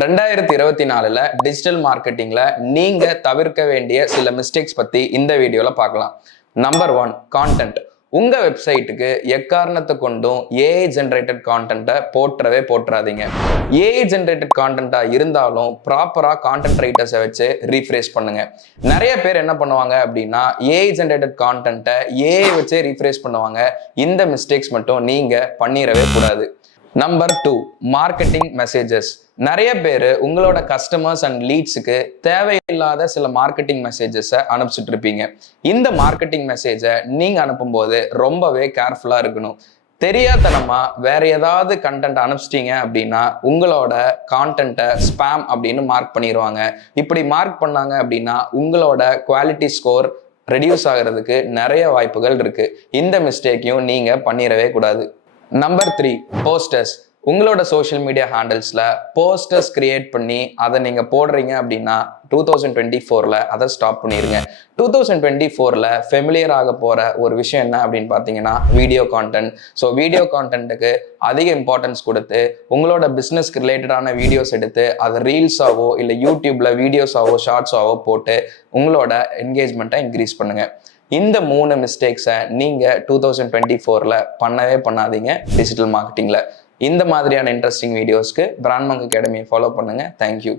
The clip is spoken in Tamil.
2024 டிஜிட்டல் மார்க்கெட்டிங்ல நீங்க தவிர்க்க வேண்டிய சில மிஸ்டேக்ஸ் பத்தி இந்த வீடியோல பார்க்கலாம். Number 1, content. உங்க வெப்சைட்டுக்கு எக்காரணத்தை கொண்டும் ஏஐ ஜென்ரேட்டட் கான்டென்ட்டை போட்டுறாதீங்க. ஏஐ ஜென்ரேட்டட் கான்டென்ட்டா இருந்தாலும் ப்ராப்பரா கான்டென்ட் ரைட்டர்ஸை வச்சு ரீஃப்ரேஷ் பண்ணுங்க. நிறைய பேர் என்ன பண்ணுவாங்க அப்படின்னா ஏஐ ஜென்ரேட்டட் கான்டென்ட்டை ஏஐ வச்சே ரீஃப்ரேஷ் பண்ணுவாங்க. இந்த மிஸ்டேக்ஸ் மட்டும் நீங்க பண்ணிடவே கூடாது. Number 2, marketing messages. நிறைய பேர் உங்களோட கஸ்டமர்ஸ் அண்ட் லீட்ஸுக்கு தேவையில்லாத சில மார்க்கெட்டிங் மெசேஜஸை அனுப்பிச்சுட்டு இருப்பீங்க. இந்த மார்க்கெட்டிங் மெசேஜை நீங்க அனுப்பும்போது ரொம்பவே கேர்ஃபுல்லா இருக்கணும். தெரியாதனமா வேற ஏதாவது கண்டென்ட் அனுப்பிச்சிட்டீங்க அப்படின்னா உங்களோட கான்டென்ட்டை ஸ்பேம் அப்படின்னு மார்க் பண்ணிடுவாங்க. இப்படி மார்க் பண்ணாங்க அப்படின்னா உங்களோட குவாலிட்டி ஸ்கோர் ரெடியூஸ் ஆகிறதுக்கு நிறைய வாய்ப்புகள் இருக்கு. இந்த மிஸ்டேக்கையும் நீங்க பண்ணிடவே கூடாது. Number 3, posters. உங்களோட சோஷியல் மீடியா ஹேண்டில்ஸ்ல போஸ்டர்ஸ் கிரியேட் பண்ணி அதை நீங்க போடுறீங்க அப்படின்னா 2024ல அதை ஸ்டாப் பண்ணிருங்க. 2024ல ஃபெமிலியர் ஆக போற ஒரு விஷயம் என்ன அப்படின்னு பார்த்தீங்கன்னா வீடியோ கான்டென்ட். ஸோ வீடியோ கான்டென்ட்டுக்கு அதிக இம்பார்ட்டன்ஸ் கொடுத்து உங்களோட பிஸ்னஸ்க்கு ரிலேட்டடான வீடியோஸ் எடுத்து அதை ரீல்ஸாவோ இல்லை யூடியூப்ல வீடியோஸாவோ ஷார்ட்ஸாவோ போட்டு உங்களோட என்கேஜ்மெண்ட்டை இன்க்ரீஸ் பண்ணுங்க. இந்த 3 மிஸ்டேக்ஸை நீங்க 2024ல பண்ணவே பண்ணாதீங்க டிஜிட்டல் மார்க்கெட்டிங்ல. இந்த மாதிரியான இன்ட்ரெஸ்டிங் வீடியோஸ்க்கு பிராண்ட் மங்க் அகாடமியை ஃபாலோ பண்ணுங்க. தேங்க்யூ.